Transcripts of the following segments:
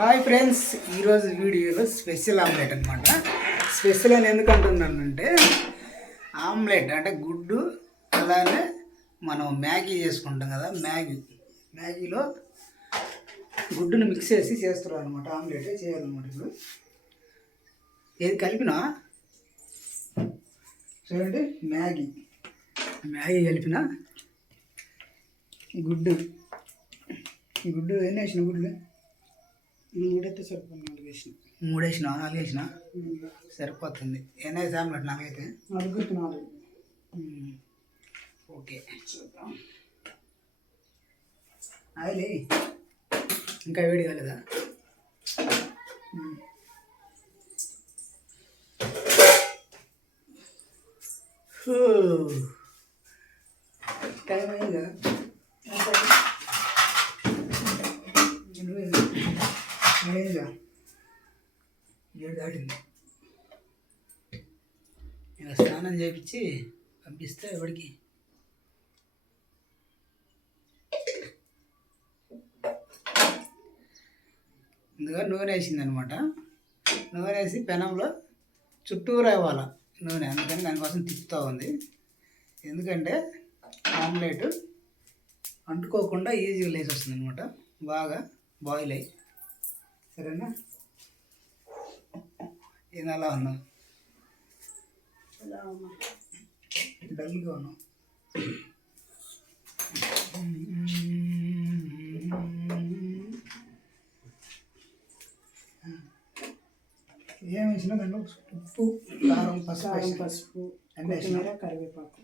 Hi friends ఈరోజు వీడియోలో special omelette అనమాట స్పెషల్ అని ఎందుకు అంటున్నానంటే ఆమ్లెట్ అంటే గుడ్డు అలానే మనం మ్యాగీ చేసుకుంటాం కదా మ్యాగీ. మ్యాగీలో గుడ్డును మిక్స్ చేసి చేస్తారు అనమాట ఆమ్లెట్ చేయాలన్నమాట ఇప్పుడు. ఏది కలిపినా చూడండి మ్యాగీ. మ్యాగీ కలిపిన గుడ్డు. గుడ్డు ఏం వేసిన గుడ్లు? మూడైతే సరిపోయింది నాలుగు వేసిన మూడు వేసిన నాలుగు వేసిన సరిపోతుంది ఎన్ని వేసి ఆమ్లెట్ నాలుగైతే నలుగురికి నాలుగు మ్మ్. ఓకే చూద్దాం ఆయిల్ వేయి. ఇంకా వేడి కాలేదా మ్మ్. అయిందా ఏడు దాటింది. ఇలా స్నానం చేయించి పంపిస్తే ఎవడికి? ముందుగా నూనె వేసింది అనమాట నూనె వేసి పెనంలో చుట్టూరు ఇవ్వాలి నూనె. అందుకని దానికోసం తిప్పుతూ ఉంది. ఎందుకంటే ఆమ్లెట్ అంటుకోకుండా ఈజీగా లేచి వస్తుంది అనమాట బాగా బాయిల్ అయ్యి. సరేనా ఇది అలా ఉన్నాం డల్గా ఉన్నాం ఏం వేసినా దాంట్లో ఉప్పు కారం పసుపు. పసుపు అన్నీ వేసిన. కరివేపాకు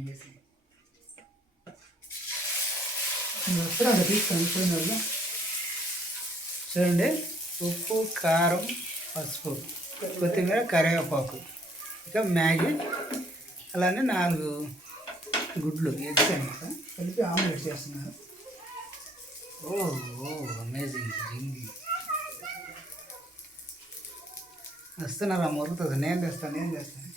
వేసి. వస్తున్నాడు తీసుకొని పోయిన వాళ్ళు చూడండి. ఉప్పు కారం పసుపు కొత్తిమీర కరివేపాకు. ఇక మ్యాగీ అలానే నాలుగు గుడ్లు ఎగ్స్ అనమాట కలిపి ఆమ్లెట్ చేస్తున్నారు. ఓ ఓ అమేజింగ్ రింగి వస్తున్నారా మొరుగుతుంది నేను తెస్తాను నేను తెస్తాను.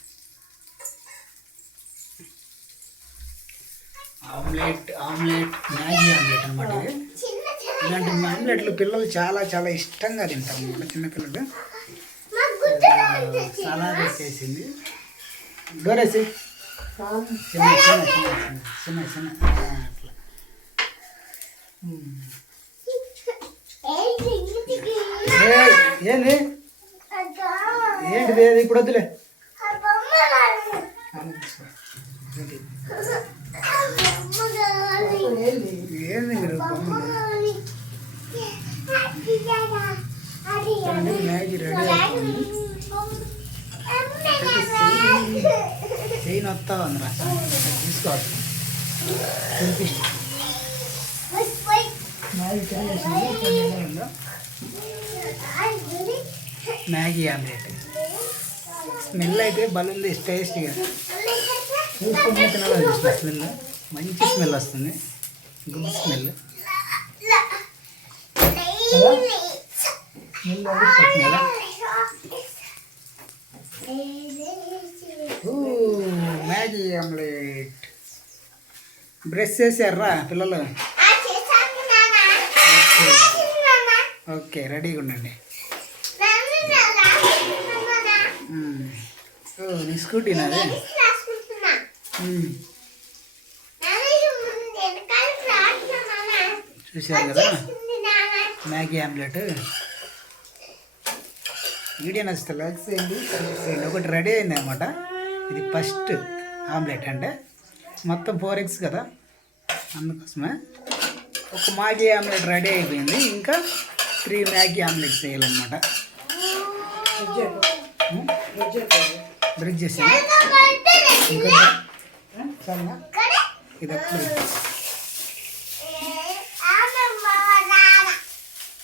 ఆమ్లెట్ ఆమ్లెట్ మ్యాగీ ఆమ్లెట్ అనమాట ఇది. ఇలాంటి ఆమ్లెట్లు పిల్లలు చాలా చాలా ఇష్టంగా తింటారు. అన్నమాట చిన్నపిల్లలు సలాడ్ వచ్చేసింది. డోరేసి చిన్న చిన్న చిన్న చిన్న చిన్న. అట్లా. ఏంది? ఏంటిది ఇప్పుడు వద్దులే. తీసుకో. ఏంటి? ఏంది మీరు బొమ్మలు? చూడండి, మ్యాగీ రెడీ అవుతుంది వస్తా ఉందిరా తీసుకోవాలి మ్యాగీ ఆమ్లెట్. స్మెల్ అయితే బలుంది టేస్టీగా. చూసుకుంటే తినాలనిపిస్తుంది స్మెల్. మంచి స్మెల్ వస్తుంది. Good smell. స్మెల్ వస్తుంది కదా ఊ, మ్యాగీ ఆమ్లెట్ బ్రష్ చేశారా పిల్లలు? ఓకే. రెడీగా ఉండండి. నీ స్కూటీ నాది. చూశారు కదా? Maggi omelette. వీడియో నచ్చితే లైక్ చేయండి ఒకటి రెడీ అయింది అనమాట ఇది ఫస్ట్. ఆమ్లెట్ అంటే మొత్తం ఫోర్ ఎగ్స్ కదా? అందుకోసమే ఒక మ్యాగీ ఆమ్లెట్ రెడీ అయిపోయింది. ఇంకా త్రీ మ్యాగీ ఆమ్లెట్ చేయాలన్నమాట బ్రిడ్జ్ చేసాను ఇది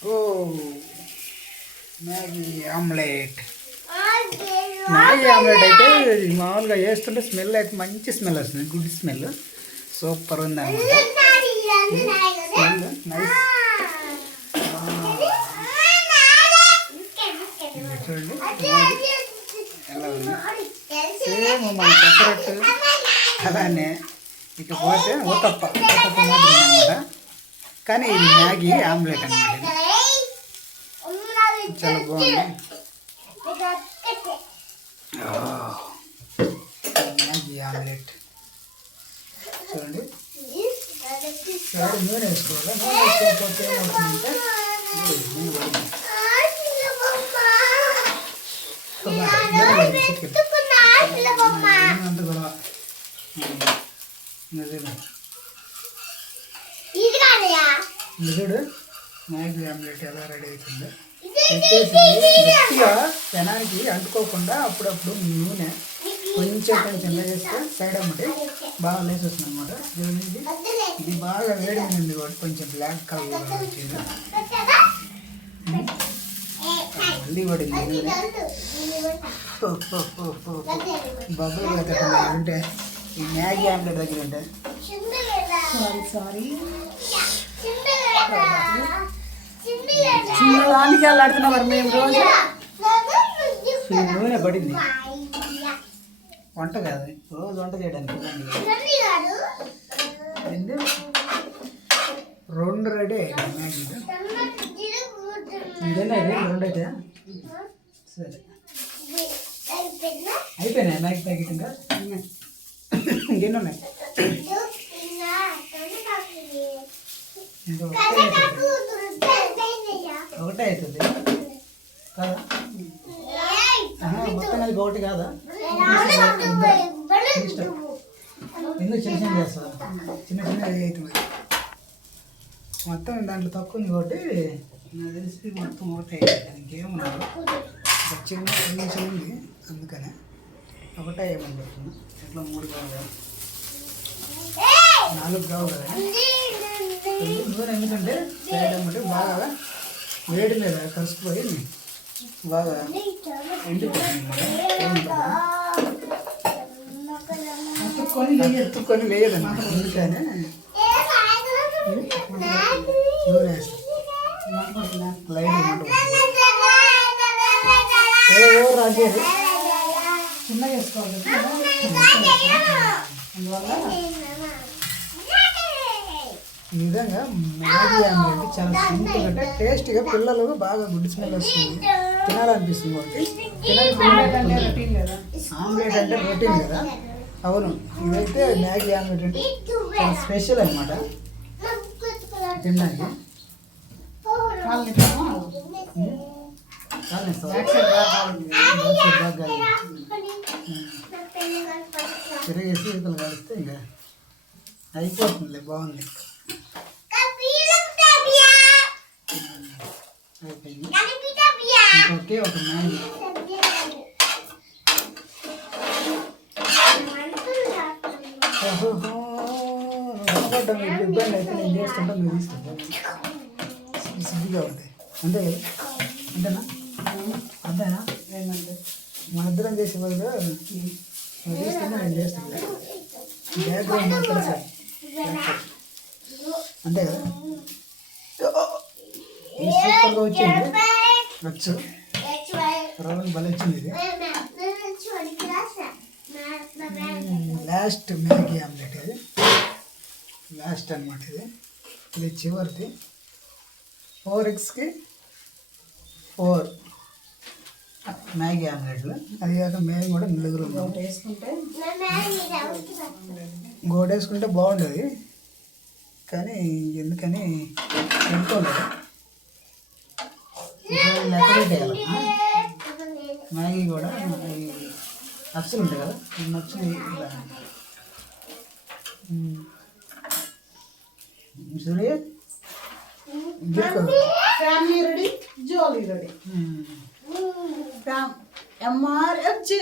ఓ మ్యాగీ ఆమ్లెట్. మ్యాగీ ఆమ్లెట్ అయితే మామూలుగా వేస్తుంటే స్మెల్ అయితే మంచి స్మెల్ వస్తుంది. Good smell. సూపర్ ఉంది అనమాట నైస్. చూడండి. మ్యాగీ ఎలా ఉంది? సేమ్ మన పెసరట్టు అలానే. ఇకపోతే మాదిరి అనమాట కానీ ఇది మ్యాగీ ఆమ్లెట్ అనమాట చాలా బాగుంది. Maggi omelette. చూడండి. నూనె వేసుకోవాలి? నూనె వేసుకోకపోతే ఏమవుతుందంటే అంతా. ఇంకా చూడు. మ్యాగీ ఆమ్లెట్ ఎలా రెడీ అవుతుందో. గట్టిగా పెనానికి అంటుకోకుండా అప్పుడప్పుడు నూనె కొంచెం కొంచెం వేస్తే సైడ్ అమ్మటి బాగా లేసి వస్తుంది అనమాట ఇది ఇది బాగా వేడి మీద ఉంది కాబట్టి కొంచెం బ్లాక్ కలర్ వచ్చింది. మళ్ళీ పడింది బబ్బులు పెట్టకుండా ఉంటే ఈ మ్యాగీ ఆమ్లెట్ దగ్గర ఉంటే. Sorry sorry. చిన్నదానికి వెళ్ళాడుతున్నారు మేము రోజు. నూనె పడింది. వంట కాదు. రోజు వంట చేయడానికి. రెండు రెండు అయ్యాయి మ్యాగీ ఇదేనా ఇది? రెండు అయితే? సరే. అయిపోయినాయి. మ్యాగీ ప్యాకెట్ ఇంకా? ఇంకెన్ని ఉన్నాయి ఇంకా ఒకటే అవుతుంది. ఒకటే అవుతుంది. కదా? మొత్తం అది ఒకటి కాదా? ఎందుకు చిన్న చిన్న చేస్తా చిన్న చిన్న అవుతుంది మొత్తం దాంట్లో తక్కువ ఉంది కాబట్టి నాకు తెలిసి మొత్తం ఒకటే. అవుతుంది ఇంకేమున్నాడు ఒక చిన్న కొంచెం ఉంది అందుకనే ఒకటే ఏమని పెడుతున్నా ఇట్లా మూడు కావాలి నాలుగు కావాలి కదా. ఎందుకంటే బాగా వేడి మీద కలుసుకుపోయి బాగా ఎండిపోతుంది ఎత్తుకొని లేదన్నమాట అందుకనే నూనె లైట్ ఏదో రాజేది చిన్నగా వేసుకోవాలి అందువల్ల ఈ విధంగా మ్యాగీ ఆమ్లెట్ చాలా సింపుల్ అంటే టేస్టీగా పిల్లలు బాగా గుడ్ స్మెల్ వస్తుంది. తినాలనిపిస్తుంది కాబట్టి తినాలి రొటీన్ కదా? ఆమ్లెట్ అంటే రొటీన్ కదా? అవును. ఇదైతే మ్యాగీ ఆమ్లెట్ అంటే చాలా స్పెషల్ అనమాట తినడానికి. తిరగేసి ఇతలు కలిస్తే ఇంకా అయిపోతుంది బాగుంది. అయిపోయింది ఇంకొకే ఒక మ్యాగీ ఇబ్బంది అయితే నేను చేస్తుంటా మీరు తీసుకుంటాను సిగ్గుగా ఉంటాయి అంతే కదా అంతేనా అంతేనా ఏంటంటే మన ఇద్దరం చేసే వాళ్ళు నేను చేస్తాను బ్యాక్గ్రౌండ్ మాత్రం సార్ అంతే కదా సూపర్గా వచ్చింది. వచ్చు. రౌండ్ భలే వచ్చింది ఇది. లాస్ట్ మ్యాగీ ఆమ్లెట్ ఇది. లాస్ట్ అనమాట ఇది. ఇది చివరిది. ఫోర్ ఎగ్స్కి ఫోర్ మ్యాగీ ఆమ్లెట్లు. అది కాక మేము కూడా నలుగురు గోడ వేసుకుంటే బాగుండేది. కానీ ఎందుకని పెట్టుకోలేదు. ఇప్పుడు లెక్క పెట్టేయాలి మ్యాగీ కూడా నచ్చులు ఉంటాయి కదా ఉమ్. చూడు ఫ్యామిలీ రెడీ జోలీ రెడీ ఫ్యామ్ ఎంఆర్ ఎఫ్జి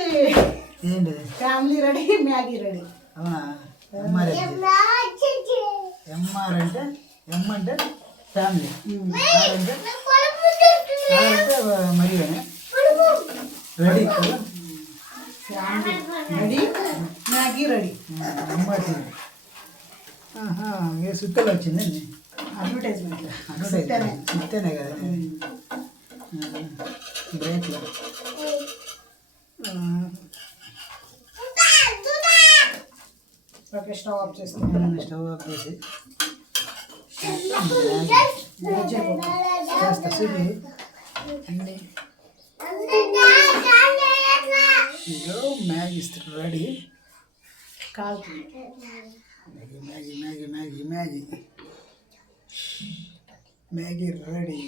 ఏంటిది ఫ్యామిలీ రెడీ మ్యాగీ రెడీ అవునా ఎంఆర్ అంటే ఎం అంటే ఫ్యామిలీ ఆర్ అంటే మరి రెడీ కదా family ready Maggi ready MR ఆహా ఏ సుత్తలు వచ్చిందండి అడ్వర్టైజ్మెంట్ అడ్వర్టైజ్ సుత్తేనే కదా బ్రేక్లో ఓకే స్టవ్ ఆఫ్ చేసుకుంటాం స్టవ్ ఆఫ్ చేసి మ్యాగీ అయిపోతుంది చేస్తా చూపి అన్నీ ఇదో మ్యాగీ రెడీ కాలుతుంది Maggi Maggi Maggi Maggi Maggi Maggi ready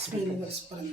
స్పీడ్గా స్పూన్